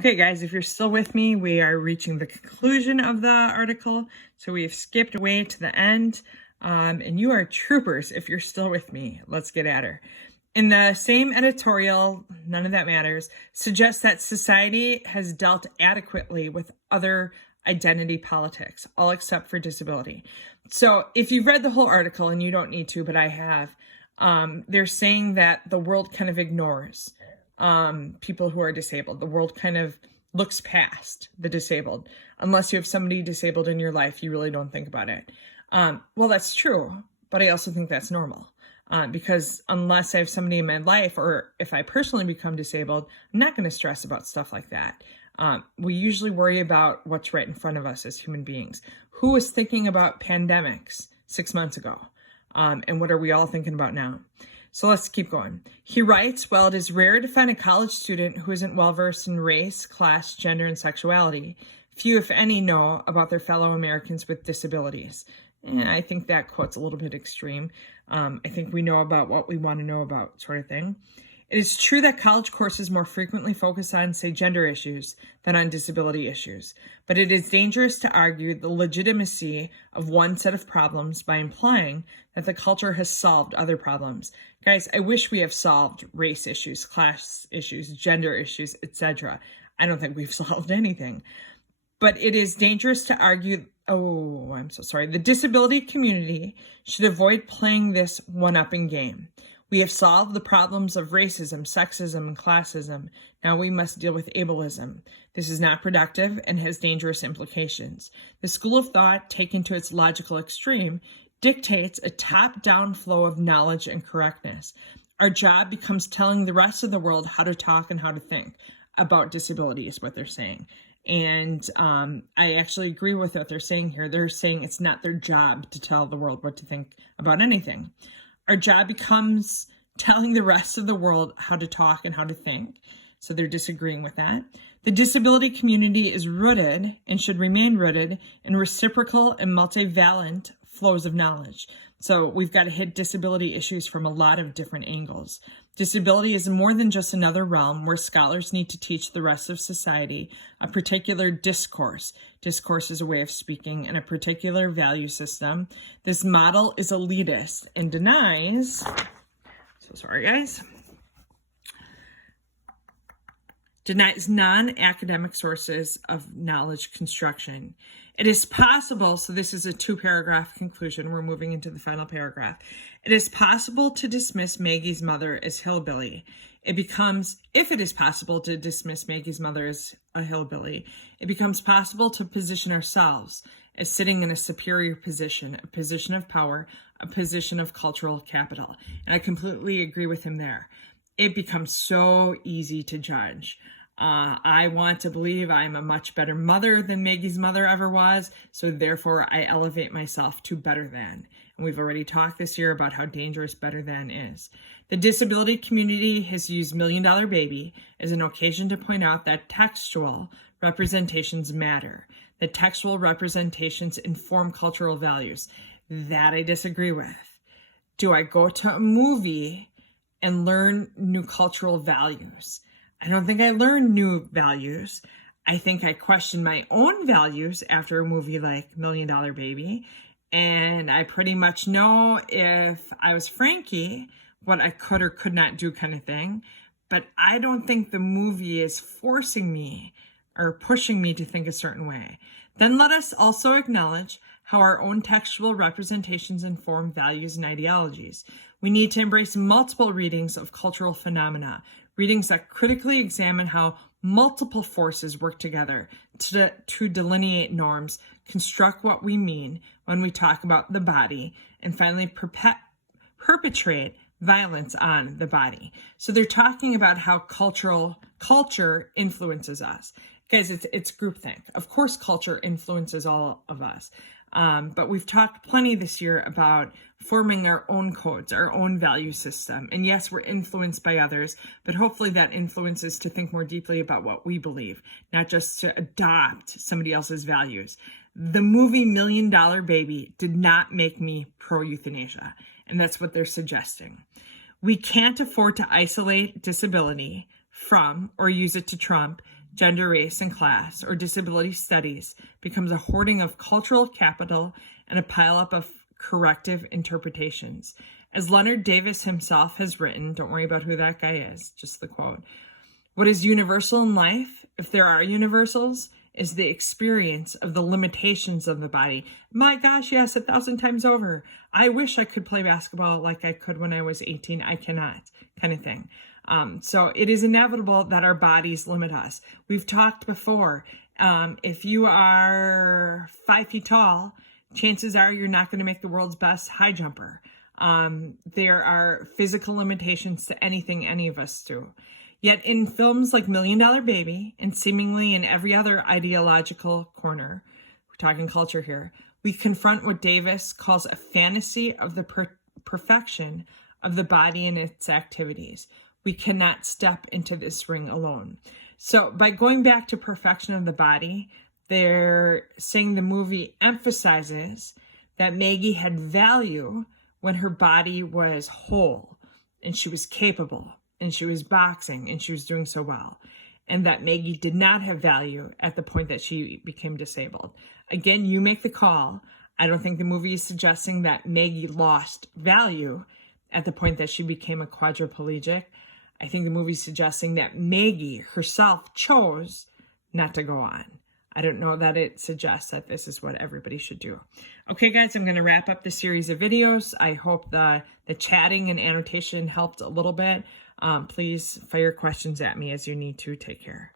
Okay, guys, if you're still with me, we are reaching the conclusion of the article. So we have skipped way to the end. And you are troopers if you're still with me. Let's get at her. In the same editorial, none of that matters, suggests that society has dealt adequately with other identity politics, all except for disability. So if you've read the whole article, and you don't need to, but I have, they're saying that the world kind of ignores people who are disabled. The world kind of looks past the disabled. Unless you have somebody disabled in your life, you really don't think about it. Well, that's true, but I also think that's normal. Because unless I have somebody in my life, or if I personally become disabled, I'm not going to stress about stuff like that. We usually worry about what's right in front of us as human beings. Who was thinking about pandemics 6 months ago? And what are we all thinking about now? So let's keep going. He writes, while it is rare to find a college student who isn't well-versed in race, class, gender, and sexuality, few, if any, know about their fellow Americans with disabilities. I think that quote's a little bit extreme. I think we know about what we want to know about, sort of thing. It is true that college courses more frequently focus on, say, gender issues than on disability issues, but it is dangerous to argue the legitimacy of one set of problems by implying that the culture has solved other problems. Guys, I wish we have solved race issues, class issues, gender issues, etc. I don't think we've solved anything. But it is dangerous to argue, the disability community should avoid playing this one-upping game. We have solved the problems of racism, sexism, and classism. Now we must deal with ableism. This is not productive and has dangerous implications. The school of thought, taken to its logical extreme, dictates a top-down flow of knowledge and correctness. Our job becomes telling the rest of the world how to talk and how to think about disability, is what they're saying. And I actually agree with what they're saying here. They're saying it's not their job to tell the world what to think about anything. Our job becomes telling the rest of the world how to talk and how to think. So they're disagreeing with that. The disability community is rooted and should remain rooted in reciprocal and multivalent flows of knowledge. So we've got to hit disability issues from a lot of different angles. Disability is more than just another realm where scholars need to teach the rest of society a particular discourse. Discourse is a way of speaking and a particular value system. This model is elitist and denies, denies non-academic sources of knowledge construction. It is possible, so this is a 2-paragraph conclusion. We're moving into the final paragraph. It is possible to dismiss Maggie's mother as hillbilly. If it is possible to dismiss Maggie's mother as a hillbilly, it becomes possible to position ourselves as sitting in a superior position, a position of power, a position of cultural capital. And I completely agree with him there. It becomes so easy to judge. I want to believe I'm a much better mother than Maggie's mother ever was, so therefore I elevate myself to better than. And we've already talked this year about how dangerous better than is. The disability community has used $1 Million Baby as an occasion to point out that textual representations matter, that textual representations inform cultural values. That I disagree with. Do I go to a movie and learn new cultural values? I don't think I learn new values. I think I question my own values after a movie like $1 Million Baby. And I pretty much know if I was Frankie, what I could or could not do kind of thing. But I don't think the movie is forcing me or pushing me to think a certain way. Then let us also acknowledge how our own textual representations inform values and ideologies. We need to embrace multiple readings of cultural phenomena, readings that critically examine how multiple forces work together to delineate norms, construct what we mean when we talk about the body, and finally perpetrate violence on the body. So they're talking about how culture influences us. Guys, it's groupthink. Of course, culture influences all of us. But we've talked plenty this year about forming our own codes, our own value system. And yes, we're influenced by others, but hopefully that influence is to think more deeply about what we believe, not just to adopt somebody else's values. The movie $1 Million Baby did not make me pro-euthanasia, and that's what they're suggesting. We can't afford to isolate disability from or use it to trump gender, race, and class, or disability studies becomes a hoarding of cultural capital and a pileup of corrective interpretations. As Leonard Davis himself has written, don't worry about who that guy is, just the quote, what is universal in life, if there are universals, is the experience of the limitations of the body. My gosh, yes, 1,000 times over. I wish I could play basketball like I could when I was 18. I cannot, kind of thing. So it is inevitable that our bodies limit us. We've talked before. If you are 5 feet tall, chances are you're not going to make the world's best high jumper. There are physical limitations to anything any of us do. Yet in films like $1 Million Baby and seemingly in every other ideological corner, we're talking culture here, we confront what Davis calls a fantasy of the perfection of the body and its activities. We cannot step into this ring alone. So by going back to perfection of the body, they're saying the movie emphasizes that Maggie had value when her body was whole and she was capable and she was boxing and she was doing so well, and that Maggie did not have value at the point that she became disabled. Again, you make the call. I don't think the movie is suggesting that Maggie lost value at the point that she became a quadriplegic. I think the movie is suggesting that Maggie herself chose not to go on. I don't know that it suggests that this is what everybody should do. Okay, guys, I'm going to wrap up the series of videos. I hope the chatting and annotation helped a little bit. Please fire questions at me as you need to. Take care.